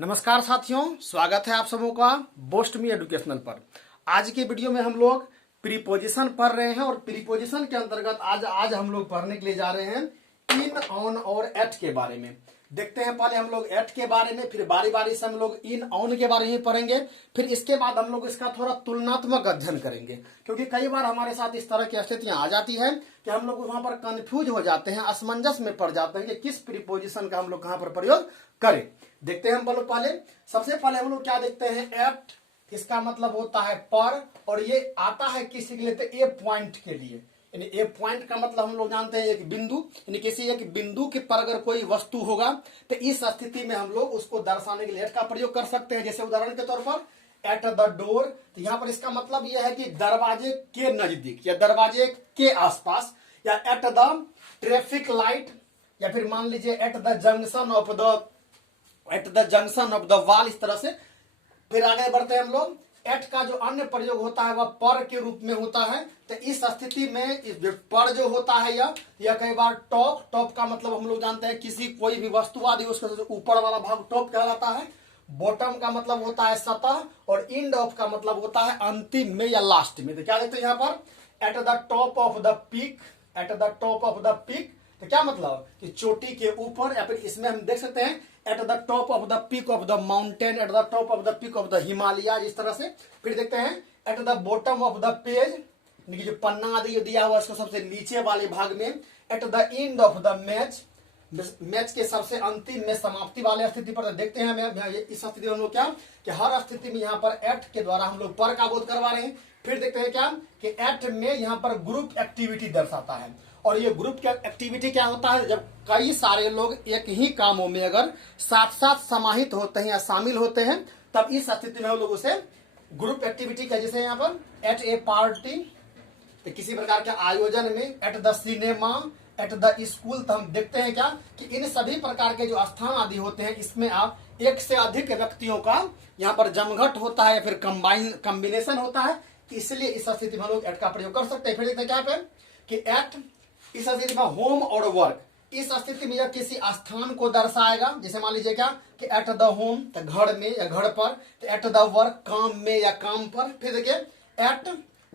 नमस्कार साथियों, स्वागत है आप सबों का बोस्ट मी एजुकेशनल पर। आज की वीडियो में हम लोग प्रीपोजिशन पढ़ रहे हैं और प्रीपोजिशन के अंतर्गत आज हम लोग पढ़ने के लिए जा रहे हैं इन, ऑन और एट के बारे में। देखते हैं, पहले हम लोग एट के बारे में, फिर बारी बारी से हम लोग इन, ऑन के बारे में पढ़ेंगे, फिर इसके बाद हम लोग इसका थोड़ा तुलनात्मक अध्ययन करेंगे। क्योंकि कई बार हमारे साथ इस तरह की स्थितियां आ जाती है कि हम लोग वहां पर कंफ्यूज हो जाते हैं, असमंजस में पड़ जाते हैं कि किस प्रीपोजिशन का हम लोग कहां पर प्रयोग करें। देखते हैं हम लोग सबसे पहले हम लोग क्या देखते हैं, एट, इसका मतलब होता है पर, और ये आता है किसी के लिए, तो ए पॉइंट के लिए। यानी ए पॉइंट का मतलब हम लोग जानते हैं एक बिंदु, यानी किसी एक बिंदु के पर अगर कोई वस्तु होगा तो इस स्थिति में हम लोग उसको दर्शाने के लिए एट का प्रयोग कर सकते हैं। जैसे उदाहरण के तौर पर एट द डोर, तो यहाँ पर इसका मतलब यह है कि दरवाजे के नजदीक या दरवाजे के आसपास, या एट द ट्रैफिक लाइट, या फिर मान लीजिए at the junction of the wall, इस तरह से। फिर आगे बढ़ते हैं हम लोग, एट का जो अन्य प्रयोग होता है वह पर के रूप में होता है। तो इस स्थिति में पर जो होता है या कई बार टॉप का मतलब हम लोग जानते हैं किसी कोई भी वस्तु आदि उसका ऊपर वाला भाग टॉप कहलाता है। बॉटम का मतलब होता है सतह, और एंड ऑफ का मतलब होता है अंतिम में या लास्ट में। तो क्या देखते हैं यहाँ पर, at the top of the peak, at the top of the peak, तो क्या मतलब कि चोटी के ऊपर, या फिर इसमें हम देख सकते हैं at the top of the peak of the mountain, at the top of the peak of the Himalaya, इस तरह से। फिर देखते हैं at the bottom of the page, जो पन्ना आदि दिया हुआ इसको सबसे नीचे वाले भाग में। At the end of the match के सबसे अंतिम में, समाप्ति वाले स्थिति पर। देखते हैं इस स्थिति में हम लोग क्या कि हर स्थिति में यहाँ पर एट के द्वारा हम लोग पर का बोध करवा रहे हैं। फिर देखते हैं क्या कि एट में यहाँ पर ग्रुप एक्टिविटी दर्शाता है, और ये ग्रुप एक्टिविटी क्या होता है, जब कई सारे लोग एक ही कामों में अगर साथ साथ समाहित होते हैं या शामिल होते हैं, तब इस स्थिति में हम लोग उसे ग्रुप एक्टिविटी का। जैसे यहाँ पर एट ए पार्टी, तो किसी प्रकार के आयोजन में। At the cinema, at the school, तो हम देखते हैं क्या कि इन सभी प्रकार के जो स्थान आदि होते हैं, इसमें आप एक से अधिक व्यक्तियों का यहाँ पर जमघट होता है या फिर कॉम्बिनेशन होता है, इसलिए इस स्थिति में हम लोग एट का प्रयोग कर सकते हैं। फिर देखते हैं क्या पे कि एट इस स्थिति में होम और वर्क, इस स्थिति में यह किसी स्थान को दर्शाएगा। जैसे मान लीजिए क्या कि एट द होम, तो घर में या घर पर, तो एट द वर्क, काम में या काम पर। फिर देखिए एट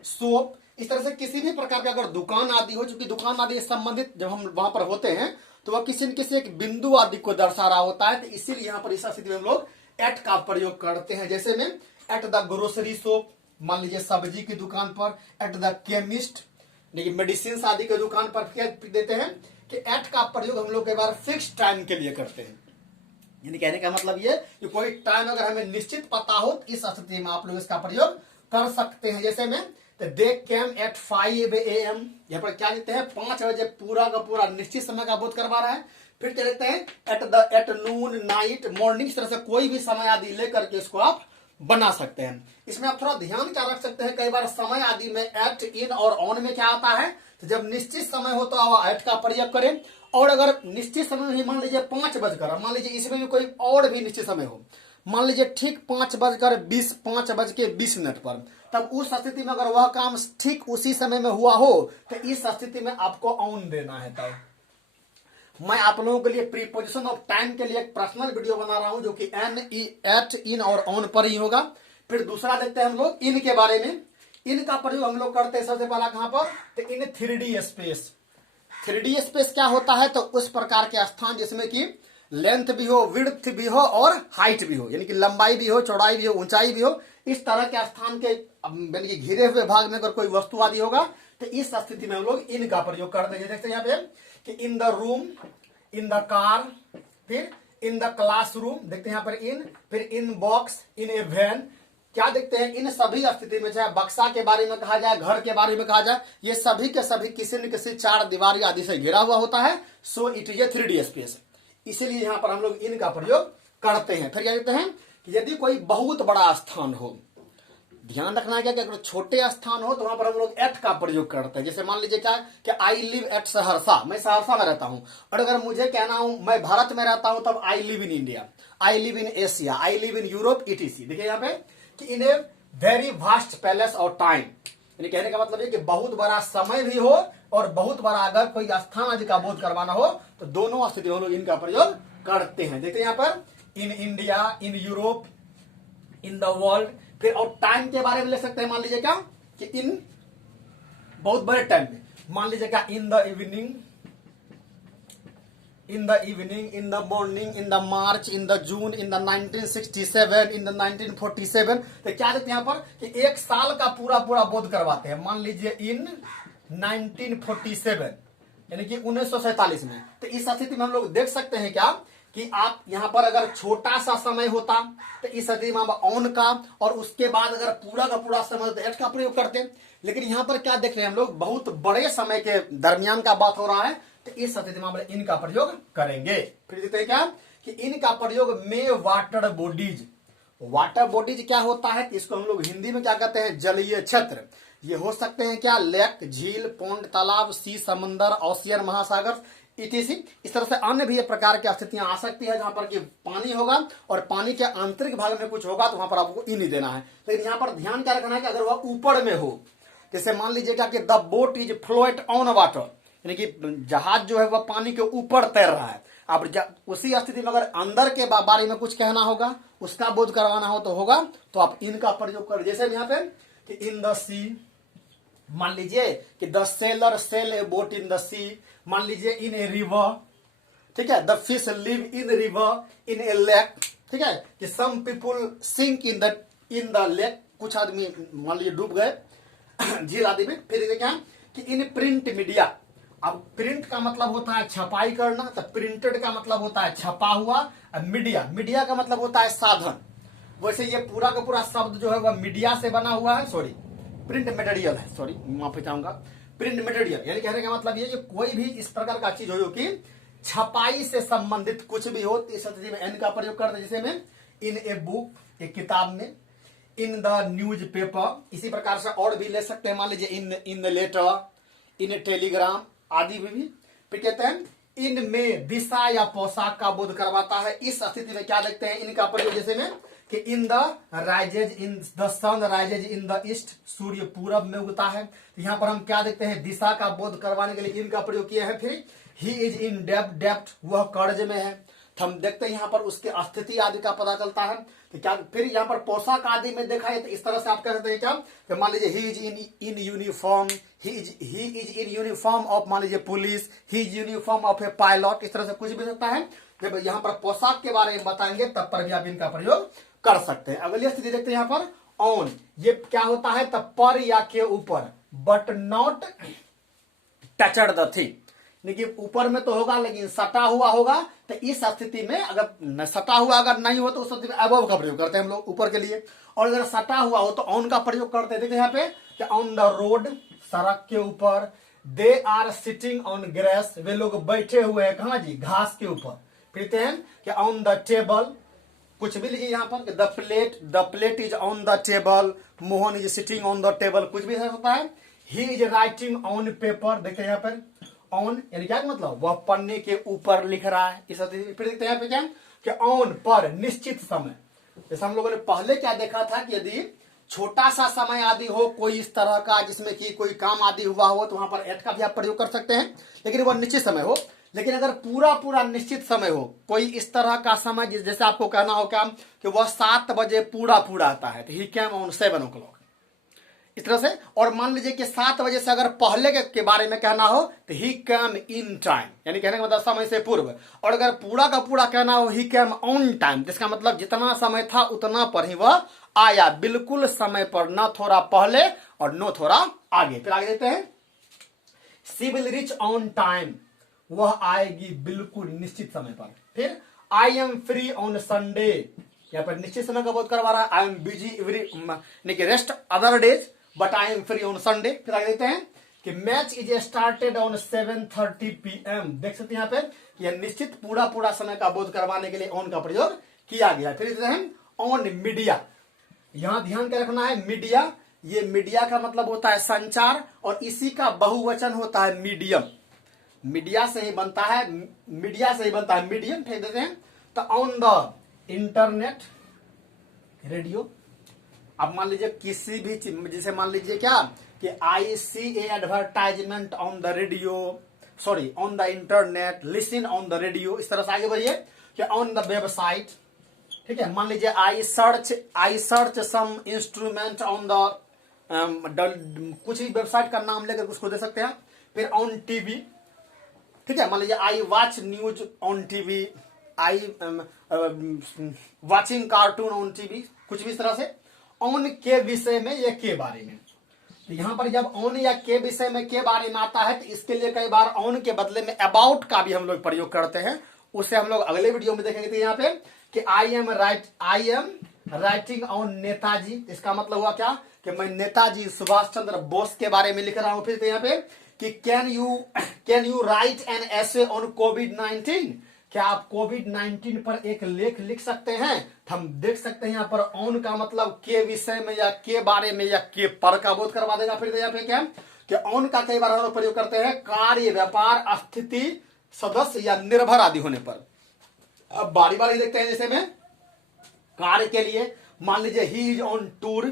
शॉप, इस तरह से किसी भी प्रकार का अगर दुकान आदि हो, चूंकि दुकान आदि संबंधित जब हम वहां पर होते हैं तो वह किसी न किसी एक बिंदु आदि को दर्शा रहा होता है, तो इसीलिए यहाँ पर इस स्थिति में हम लोग एट का प्रयोग करते हैं। जैसे में एट द ग्रोसरी शॉप, मान लीजिए सब्जी की दुकान पर। एट द केमिस्ट, मेडिसिन आदि की दुकान पर। क्या देते हैं कि एट का प्रयोग हम लोग कई बार फिक्स टाइम के लिए करते हैं। यानी कहने का मतलब ये कि कोई टाइम अगर हमें निश्चित पता हो, इस स्थिति में आप लोग इसका प्रयोग कर सकते हैं। जैसे में दे केम एट 5 AM, यहाँ पर क्या देते हैं 5 बजे, पूरा का पूरा निश्चित समय का बोध करवा रहा है। फिर देते हैं एट नून, नाइट, मॉर्निंग, इस तरह से कोई भी समय आदि लेकर के इसको आप बना सकते हैं। इसमें आप थोड़ा ध्यान क्या रख सकते हैं, कई बार समय आदि में एट, इन और ऑन में क्या आता है, तो जब निश्चित समय हो तो आप एट का प्रयोग करें, और अगर निश्चित समय नहीं, मान लीजिए 5 बजकर, मान लीजिए इसमें भी कोई और भी निश्चित समय हो, मान लीजिए ठीक 5:20 पर, तब उस स्थिति में अगर वह काम ठीक उसी समय में हुआ हो तो इस स्थिति में आपको ऑन देना है। तब मैं आप लोगों के लिए प्रीपोजिशन ऑफ टाइम के लिए एक पर्सनल वीडियो बना रहा हूं, जो कि एट, इन और ऑन पर ही होगा। फिर दूसरा देखते हैं हम लोग इन के बारे में। इन का प्रयोग हम लोग करते हैं सबसे पहला कहां पर, तो इन 3D स्पेस। 3D स्पेस क्या होता है, तो उस प्रकार के स्थान जिसमें कि लेंथ भी हो, विड्थ भी हो और हाइट भी हो, यानी कि लंबाई भी हो, चौड़ाई भी हो, ऊंचाई भी हो, इस तरह के स्थान के यानी कि घिरे हुए भाग में अगर कोई वस्तु आदि होगा तो इस स्थिति में हम लोग इन का प्रयोग करते हैं। देखते हैं यहाँ पे कि in the room, in the car, फिर इन द क्लासरूम, देखते हैं यहाँ पर इन, फिर इन बॉक्स, इन ए वैन। क्या देखते हैं, इन सभी स्थिति में, चाहे बक्सा के बारे में कहा जाए, घर के बारे में कहा जाए, ये सभी के सभी किसी न किसी 4 दीवारी आदि से घिरा हुआ होता है। So it is a 3D space, इसीलिए यहाँ पर हम लोग इन का प्रयोग करते हैं। फिर क्या कहते हैं कि यदि कोई बहुत बड़ा स्थान हो, ध्यान रखना है कि अगर छोटे स्थान हो तो वहां पर हम लोग एट का प्रयोग करते हैं। जैसे मान लीजिए क्या कि आई लिव एट सहरसा, मैं सहरसा में रहता हूं, और अगर मुझे कहना हूं मैं भारत में रहता हूं, तब I live in India, I live in Asia, I live in Europe, ETC। देखिए यहाँ पे कि इन ए वेरी वास्ट पैलेस और टाइम, यानी कहने का मतलब है कि बहुत बड़ा समय भी हो और बहुत बड़ा अगर कोई स्थान आदि का बोध करवाना हो, तो दोनों स्थिति हम लोग इनका प्रयोग करते हैं। देखते हैं यहाँ पर in India, in Europe, in the world. फिर और टाइम के बारे में ले सकते हैं, मान लीजिए क्या कि इन बहुत बड़े टाइम में, मान लीजिए क्या in the evening, in the evening, in the morning, in the March, in the June, in the 1967, in the 1947। तो क्या देते हैं यहाँ पर कि एक साल का पूरा पूरा बोध करवाते हैं। मान लीजिए इन 1947 यानी कि 1947 में। तो इस स्थिति में हम लोग देख सकते हैं क्या कि आप यहां पर अगर छोटा सा समय होता तो इस स्थिति में ऑन का, और उसके बाद अगर पूरा का पूरा समय तो एट का प्रयोग करते हैं। लेकिन यहां पर क्या देख रहे हैं हम लोग, बहुत बड़े समय के दरमियान का बात हो रहा है, तो इस स्थिति में हम इन का प्रयोग करेंगे। फिर देखते हैं क्या कि इन का प्रयोग में वाटर बॉडीज। वाटर बॉडीज क्या होता है, इसको हम लोग हिंदी में क्या कहते हैं, जलीय क्षेत्र। ये हो सकते हैं क्या, लेक, झील, पोंड, तालाब, सी, समंदर, ओशियन, महासागर इत्यादि। इस तरह से अन्य भी प्रकार की स्थितियां आ सकती है जहां पर कि पानी होगा और पानी के आंतरिक भाग में कुछ होगा तो वहां पर आपको इन ही देना है। लेकिन यहाँ पर ध्यान क्या रखना है कि अगर वह ऊपर में हो, जैसे मान लीजिएगा कि the boat is float on water, यानी कि जहाज जो है वह पानी के ऊपर तैर रहा है। अब उसी स्थिति में अगर अंदर के बारे में कुछ कहना होगा, उसका बोध करवाना हो तो होगा, तो आप इन का प्रयोग कर। जैसे यहाँ पे कि इन द सी, मान लीजिए कि the sailor sail a boat in the sea. मान लीजिए इन ए रिवर, ठीक है, the fish live in river in a lake, ठीक है, कि some people sink in the lake, कुछ आदमी मान लीजिए डूब गए झील आदि में। फिर देखिए क्या कि इन प्रिंट मीडिया। अब प्रिंट का मतलब होता है छपाई करना, तो प्रिंटेड का मतलब होता है छपा हुआ। मीडिया, मीडिया का मतलब होता है साधन। वैसे ये पूरा का पूरा शब्द जो है वह मीडिया से बना हुआ है, सॉरी प्रिंट मटेरियल है, सॉरी माफी चाहूंगा, प्रिंट मटेरियल। यानी कहने का मतलब ये कि कोई भी इस प्रकार का चीज हो जो कि छपाई से संबंधित कुछ भी हो, इस स्थिति में एन का प्रयोग करते हैं। जैसे में इन ए बुक, एक किताब में, इन द न्यूज पेपर, इसी प्रकार से और भी ले सकते हैं। मान लीजिए in the letter, in telegram आदि भी। फिर कहते हैं इनमें दिशा या पोशाक का बोध करवाता है। इस स्थिति में क्या देखते हैं इनका प्रयोग, जैसे में कि in the rises, in the sun rises in the east, सूर्य पूरब में उगता है। तो यहाँ पर हम क्या देखते हैं, दिशा का बोध करवाने के लिए इनका प्रयोग किया है। फिर ही इज इन डेप्थ, वह कर्ज में है, तो हम देखते हैं यहाँ पर उसके स्थिति आदि का पता चलता है। तो क्या फिर यहाँ पर पोशाक आदि में देखा है, तो इस तरह से आप कह सकते हैं क्या, तो मान लीजिए he is in uniform, he is in uniform of, मान लीजिए police, he is uniform of A pilot, इस तरह से कुछ भी सकता है। जब यहाँ पर पोशाक के बारे में बताएंगे तब पर भी आप इनका प्रयोग कर सकते हैं। अगली स्थिति देखते हैं यहाँ पर ऑन, ये क्या होता है, तब पर या के ऊपर, but not touched the thing, देखिए ऊपर में तो होगा लेकिन सटा हुआ होगा। तो इस स्थिति में अगर सटा हुआ अगर नहीं हो तो उस स्थिति में अबव का प्रयोग करते हैं हम लोग ऊपर के लिए, और अगर सटा हुआ हो तो ऑन का प्रयोग करते हैं। देखिए यहाँ पे कि ऑन द रोड, सड़क के ऊपर, they are sitting on grass, वे लोग बैठे हुए हैं कहाँ जी, घास के ऊपर। फिर हैं कि ऑन द टेबल, कुछ भी लीजिए यहाँ पर, the plate is on the table, Mohan is sitting on the table, कुछ भी होता है। He is writing on paper, देखिए यहाँ पर ऑन यानी क्या मतलब वह पन्ने के ऊपर लिख रहा है। इस फिर देखते हैं यहाँ पे क्या कि ऑन पर निश्चित समय, जैसे हम लोगों ने पहले क्या देखा था कि यदि छोटा सा समय आदि हो कोई इस तरह का जिसमें कि कोई काम आदि हुआ हो तो वहां पर एट का भी आप प्रयोग कर सकते हैं, लेकिन वह निश्चित समय हो। लेकिन अगर पूरा पूरा निश्चित समय हो, कोई इस तरह का समय जैसे आपको कहना हो क्या कि वह 7 बजे पूरा पूरा आता है, तो ही कैम ऑन 7 o'clock, इस तरह से। और मान लीजिए कि 7 बजे से अगर पहले के बारे में कहना हो तो ही कैम इन टाइम, यानी कहने का मतलब समय से पूर्व। और अगर पूरा का पूरा कहना हो ही कैम ऑन टाइम, जिसका मतलब जितना समय था उतना पर ही वह आया, बिल्कुल समय पर, न थोड़ा पहले और न थोड़ा आगे। फिर आगे देते हैं सी विल रिच ऑन टाइम, वह आएगी बिल्कुल निश्चित समय पर। फिर I am free on Sunday, यहाँ पर निश्चित समय का बोध करवा रहा है। I am busy every rest other days but I am free on Sunday. फिर आगे देते हैं कि match is started on 7:30 PM, देख सकते हैं यहाँ पे यह निश्चित पूरा पूरा समय का बोध करवाने के लिए ऑन का प्रयोग किया गया। फिर देते हैं ऑन मीडिया, यहां ध्यान क्या रखना है, मीडिया, ये मीडिया का मतलब होता है संचार और इसी का बहुवचन होता है मीडियम। मीडिया से ही बनता है, मीडिया से ही बनता है मीडियम। फेंक देते हैं तो ऑन द इंटरनेट, रेडियो। अब मान लीजिए किसी भी चीज, जैसे मान लीजिए क्या कि I see a advertisement on the radio, sorry on the internet, listen on the radio, इस तरह से आगे बढ़िए कि ऑन द वेबसाइट, ठीक है, मान लीजिए I search some instrument on the कुछ भी वेबसाइट का नाम लेकर उसको दे सकते हैं। फिर ऑन टीवी, ठीक है, मान लीजिए I watch news on TV, I watching cartoon on TV, कुछ भी इस तरह से ऑन के विषय में या के बारे में। तो यहां पर जब ऑन या के विषय में के बारे में आता है तो इसके लिए कई बार ऑन के बदले में अबाउट का भी हम लोग प्रयोग करते हैं, उसे हम लोग अगले वीडियो में देखेंगे। तो यहाँ पे कि I am writing on Netaji, इसका मतलब हुआ क्या कि मैं नेताजी सुभाष चंद्र बोस के बारे में लिख रहा हूं। फिर तो यहाँ पे कि can you write an essay on कोविड-19, क्या आप कोविड-19 पर एक लेख लिख सकते हैं। हम देख सकते हैं यहाँ पर ऑन का मतलब के विषय में या के बारे में या के पर का बोध करवा देगा। फिर यहाँ पे क्या कि ऑन का कई बार हम लोग प्रयोग करते हैं कार्य, व्यापार, स्थिति, सदस्य या निर्भर आदि होने पर। अब बारी बारी देखते हैं। जैसे में कार्य के लिए मान लीजिए he is on tour,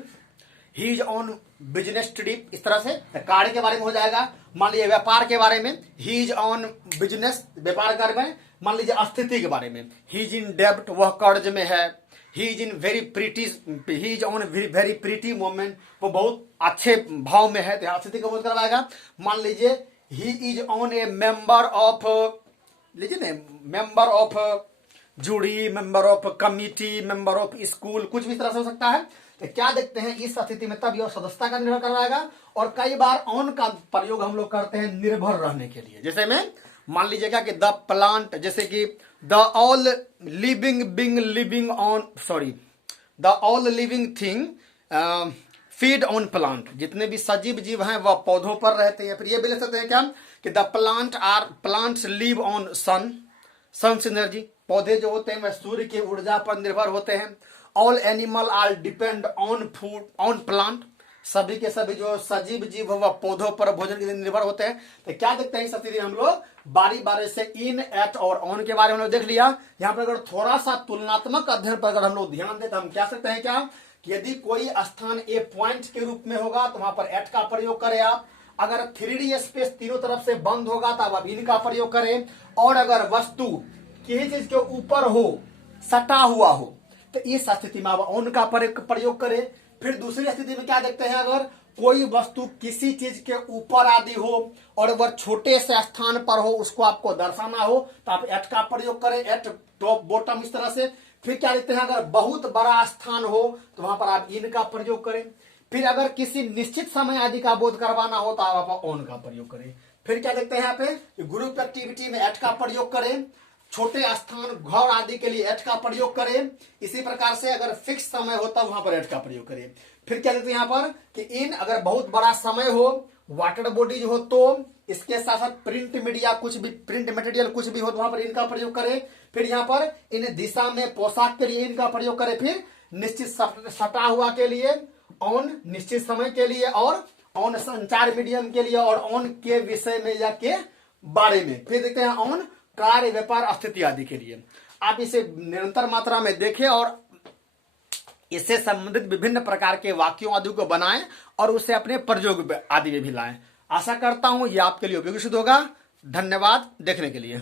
he is on business trip, इस तरह से कार्य के बारे में हो जाएगा। मान लीजिए व्यापार के बारे में ही इज ऑन बिजनेस, व्यापार कर रहे हैं। मान लीजिए स्थिति के बारे में ही इज इन डेब्ट, वह कर्ज में है। He is in he is on very pretty moment, वो बहुत अच्छे भाव में है, तो स्थिति का बोध करवाएगा। मान लीजिए he is on a member of, लीजिए ना, member of jury, member of committee, member of school, कुछ भी तरह से हो सकता है। तो क्या देखते हैं इस स्थिति में तब यह सदस्यता का निर्भर करवाएगा। और कई बार ऑन का प्रयोग हम लोग करते हैं निर्भर रहने के लिए। जैसे में मान लीजिएगा कि द प्लांट, जैसे कि the all living thing feed on plant, जितने भी सजीव जीव हैं वह पौधों पर रहते हैं। फिर ये भी लिख सकते हैं क्या कि the plants live on sun's energy, पौधे जो होते हैं वह सूर्य की ऊर्जा पर निर्भर होते हैं। All animal are depend on food on plant, सभी के सभी जो सजीव जीव वह पौधों पर भोजन के लिए निर्भर होते हैं। तो क्या देखते हैं इस स्थिति में हम लोग बारी बारी से इन, एट और ऑन के बारे में हम लोग देख लिया। यहाँ पर अगर थोड़ा सा तुलनात्मक अध्ययन पर अगर हम लोग ध्यान दें तो हम क्या सकते हैं क्या कि यदि कोई स्थान ए पॉइंट के रूप में होगा तो वहां पर एट का प्रयोग करें आप। अगर 3D स्पेस तीनों तरफ से बंद होगा तो आप इन का प्रयोग करें। और अगर वस्तु किसी चीज के ऊपर हो, सटा हुआ हो, तो इस स्थिति में आप ऑन का प्रयोग करें। फिर दूसरी स्थिति में क्या देखते हैं, अगर कोई वस्तु किसी चीज के ऊपर आदि हो और वह छोटे से स्थान पर हो, उसको आपको दर्शाना हो, तो आप एट का प्रयोग करें, एट टॉप बॉटम इस तरह से। फिर क्या देखते हैं, अगर बहुत बड़ा स्थान हो तो वहां पर आप इन का प्रयोग करें। फिर अगर किसी निश्चित समय आदि का बोध करवाना हो तो आप ऑन का प्रयोग करें। फिर क्या देखते हैं यहाँ पे ग्रुप एक्टिविटी में एट का प्रयोग करें। छोटे स्थान, घर आदि के लिए एट का प्रयोग करें। इसी प्रकार से अगर फिक्स समय होता वहां पर एट का प्रयोग करें। फिर क्या देखते हैं यहाँ पर कि इन, अगर बहुत बड़ा समय हो, वाटर बॉडीज हो, तो इसके साथ साथ प्रिंट मीडिया, कुछ भी प्रिंट मटेरियल कुछ भी हो तो वहां पर इनका प्रयोग करें। फिर यहाँ पर इन दिशा में पोशाक के लिए इनका प्रयोग करें। फिर निश्चित सटा हुआ के लिए ऑन, निश्चित समय के लिए और ऑन संचार मीडियम के लिए और ऑन के विषय में या के बारे में। फिर देखते हैं ऑन कार्य, व्यापार, स्थिति आदि के लिए। आप इसे निरंतर मात्रा में देखें और इससे संबंधित विभिन्न प्रकार के वाक्यों आदि को बनाएं और उसे अपने प्रयोग आदि में भी लाएं। आशा करता हूं यह आपके लिए उपयोगी सिद्ध होगा। धन्यवाद देखने के लिए।